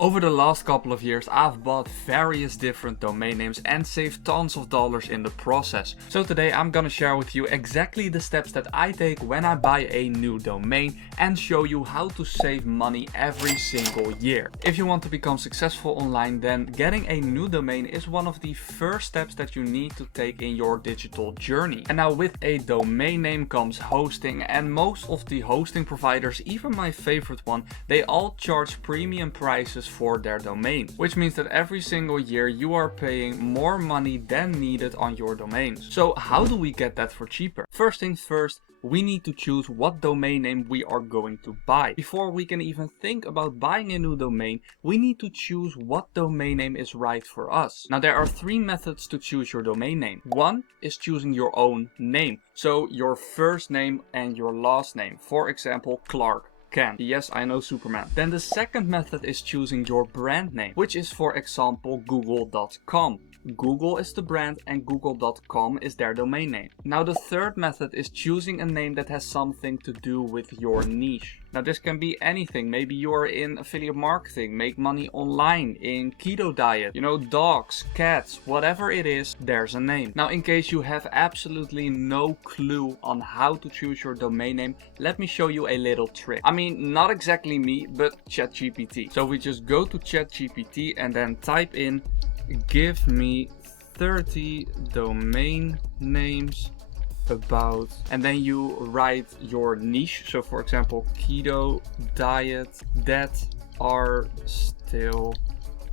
Over the last couple of years, I've bought various different domain names and saved tons of dollars in the process. So today I'm gonna share with you exactly the steps that I take when I buy a new domain and show you how to save money every single year. If you want to become successful online, then getting a new domain is one of the first steps that you need to take in your digital journey. And now with a domain name comes hosting, and most of the hosting providers, even my favorite one, they all charge premium prices for their domain, which means that every single year you are paying more money than needed on your domains. So how do we get that for cheaper? First things first, we need to choose what domain name we are going to buy. Before we can even think about buying a new domain, we need to choose what domain name is right for us. Now there are three methods to choose your domain name. One is choosing your own name, so your first name and your last name. For example, Clark Kent. Yes, I know, Superman. Then the second method is choosing your brand name, which is for example google.com. Google is the brand and google.com is their domain name. Now the third method is choosing a name that has something to do with your niche. Now this can be anything. Maybe you're in affiliate marketing, make money online, in keto diet, dogs, cats, whatever it is, there's a name. Now in case you have absolutely no clue on how to choose your domain name, let me show you a little trick. I mean, not exactly me, but ChatGPT. So we just go to ChatGPT and then type in, give me 30 domain names about, and then you write your niche. So for example, keto diet that are still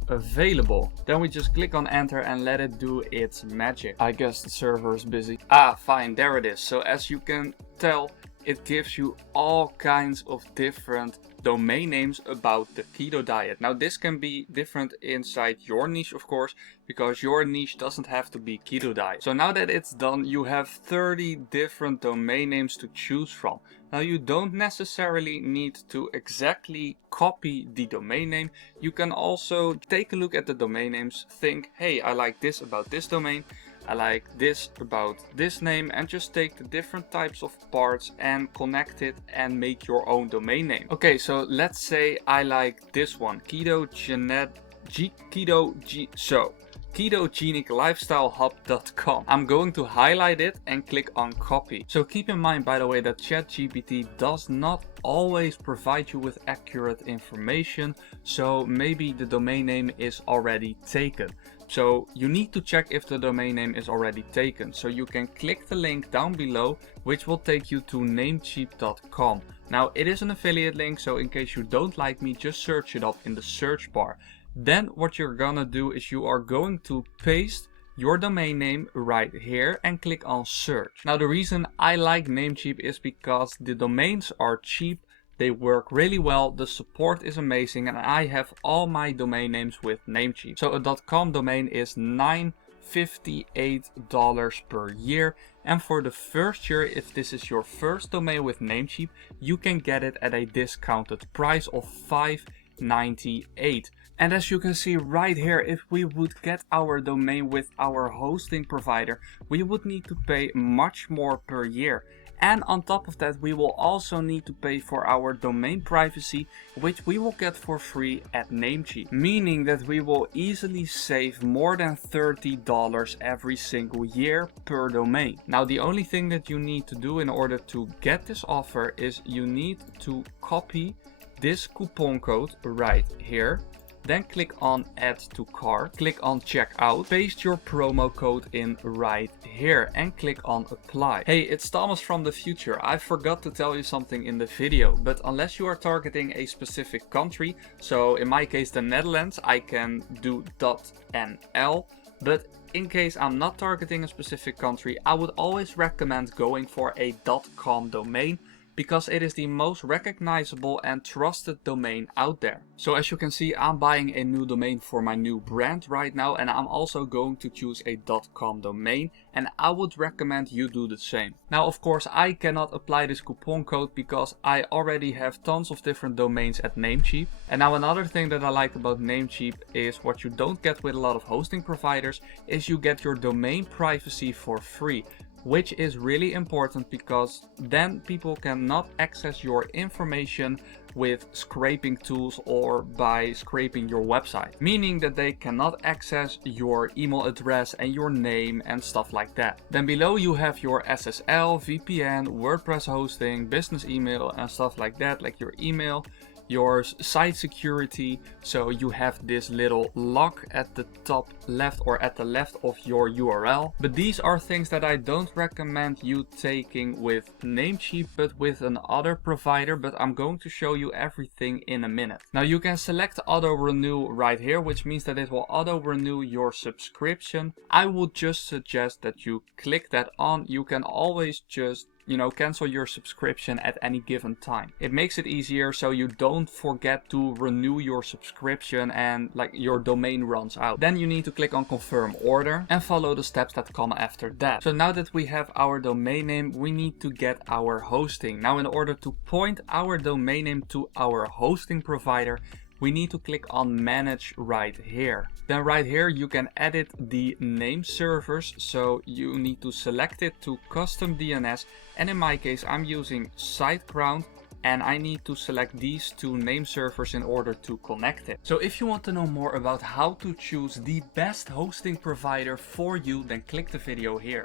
available. Then we just click on enter and let it do its magic. I guess the server is busy. Fine, there it is. So as you can tell, it gives you all kinds of different domain names about the keto diet. Now this can be different inside your niche, of course, because your niche doesn't have to be keto diet. So now that it's done, you have 30 different domain names to choose from. Now you don't necessarily need to exactly copy the domain name. You can also take a look at the domain names, think, hey, I like this about this domain, I like this about this name, and just take the different types of parts and connect it and make your own domain name. Okay, so let's say I like this one, ketogeniclifestylehub.com. I'm going to highlight it and click on copy. So keep in mind, by the way, that ChatGPT does not always provide you with accurate information, so maybe the domain name is already taken. So you need to check if the domain name is already taken. So you can click the link down below, which will take you to namecheap.com. Now it is an affiliate link, so in case you don't like me, just search it up in the search bar. Then what you're gonna do is you are going to paste your domain name right here and click on search. Now the reason I like Namecheap is because the domains are cheap, they work really well, the support is amazing, and I have all my domain names with Namecheap. So a .com domain is $958 per year, and for the first year, if this is your first domain with Namecheap, you can get it at a discounted price of $598. And as you can see right here, if we would get our domain with our hosting provider, we would need to pay much more per year. And on top of that, we will also need to pay for our domain privacy, which we will get for free at Namecheap. Meaning that we will easily save more than $30 every single year per domain. Now the only thing that you need to do in order to get this offer is you need to copy this coupon code right here. Then click on add to cart, click on checkout, paste your promo code in right here and click on apply. Hey, it's Thomas from the future. I forgot to tell you something in the video, but unless you are targeting a specific country, so in my case the Netherlands, I can do .nl, but in case I'm not targeting a specific country, I would always recommend going for a .com domain, because it is the most recognizable and trusted domain out there. So as you can see, I'm buying a new domain for my new brand right now, and I'm also going to choose a .com domain, and I would recommend you do the same. Now of course I cannot apply this coupon code because I already have tons of different domains at Namecheap. And now another thing that I like about Namecheap is what you don't get with a lot of hosting providers is you get your domain privacy for free. which is really important because then people cannot access your information with scraping tools or by scraping your website, meaning that they cannot access your email address and your name and stuff like that. Then below you have your SSL, VPN, WordPress hosting, business email and stuff like that, like your email, your site security. So you have this little lock at the top left or at the left of your URL. But these are things that I don't recommend you taking with Namecheap but with another provider, but I'm going to show you everything in a minute. Now you can select auto renew right here, which means that it will auto renew your subscription. I would just suggest that you click that on. You can always just cancel your subscription at any given time. It makes it easier so you don't forget to renew your subscription and like your domain runs out. Then you need to click on confirm order and follow the steps that come after that. So now that we have our domain name, we need to get our hosting. Now in order to point our domain name to our hosting provider, we need to click on manage right here. Then right here you can edit the name servers, so you need to select it to custom DNS, and in my case I'm using SiteGround and I need to select these two name servers in order to connect it. So if you want to know more about how to choose the best hosting provider for you, then click the video here.